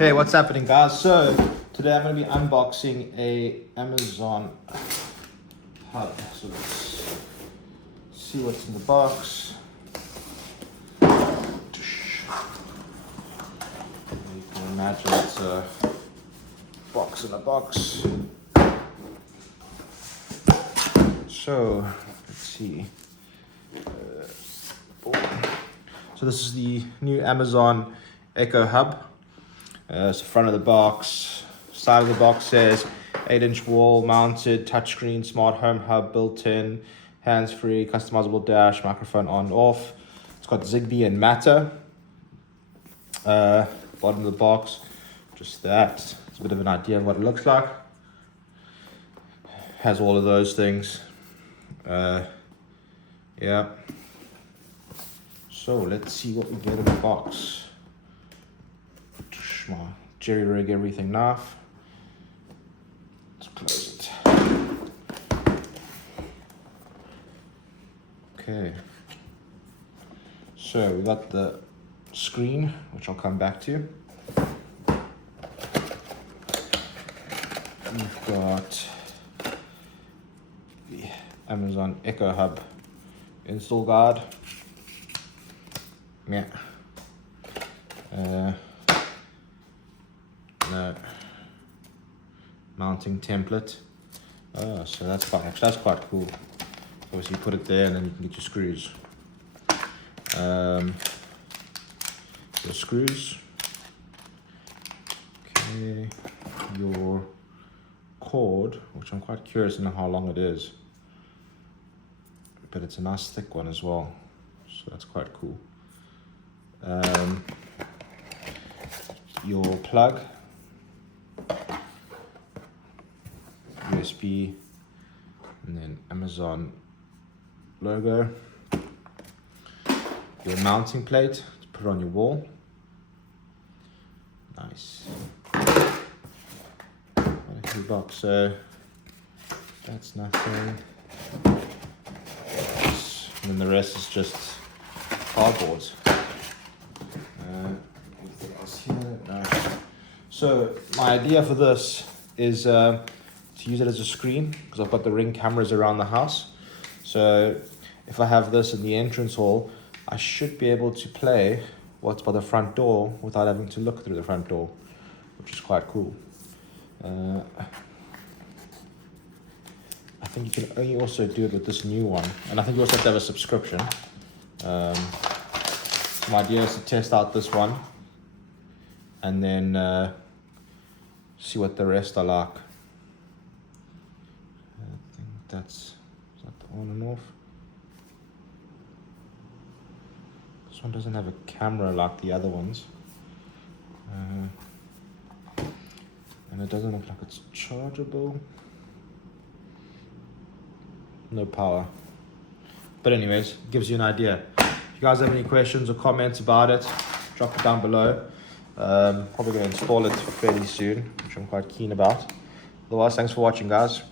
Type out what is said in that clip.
Hey, what's happening, guys? So today I'm going to be unboxing a Amazon hub. So let's see what's in the box. You can imagine it's a box in a box. So let's see. So this is the new Amazon Echo Hub. It's the front of the box. Side of the box says 8-inch wall mounted touchscreen smart home hub built in, hands-free, customizable dash, microphone on off. It's got Zigbee and Matter. Bottom of the box, just that. It's a bit of an idea of what it looks like. Has all of those things. Yeah. So let's see what we get in the box. Jerry rig everything off. Let's close it. Okay. So we got the screen, which I'll come back to. We've got the Amazon Echo Hub install guide. Yeah. No. Mounting template. Oh, so that's quite cool. Obviously you put it there and then you can get your screws. Your screws. Okay. Your cord, which I'm quite curious to know how long it is. But it's a nice thick one as well. So that's quite cool. Your plug. USB, and then Amazon logo. Your mounting plate to put on your wall. Nice. What a heavy box. So that's nothing. And then the rest is just cardboard. Anything else here? No. So my idea for this is to use it as a screen, because I've got the Ring cameras around the house. So if I have this in the entrance hall, I should be able to play what's by the front door without having to look through the front door, which is quite cool. I think you can only also do it with this new one, and I think you also have to have a subscription. So my idea is to test out this one and then see what the rest are like. Is that the on and off? This one doesn't have a camera like the other ones. And it doesn't look like it's chargeable. No power. But anyways, gives you an idea. If you guys have any questions or comments about it, drop it down below. Probably going to install it fairly soon, which I'm quite keen about. Otherwise, thanks for watching, guys.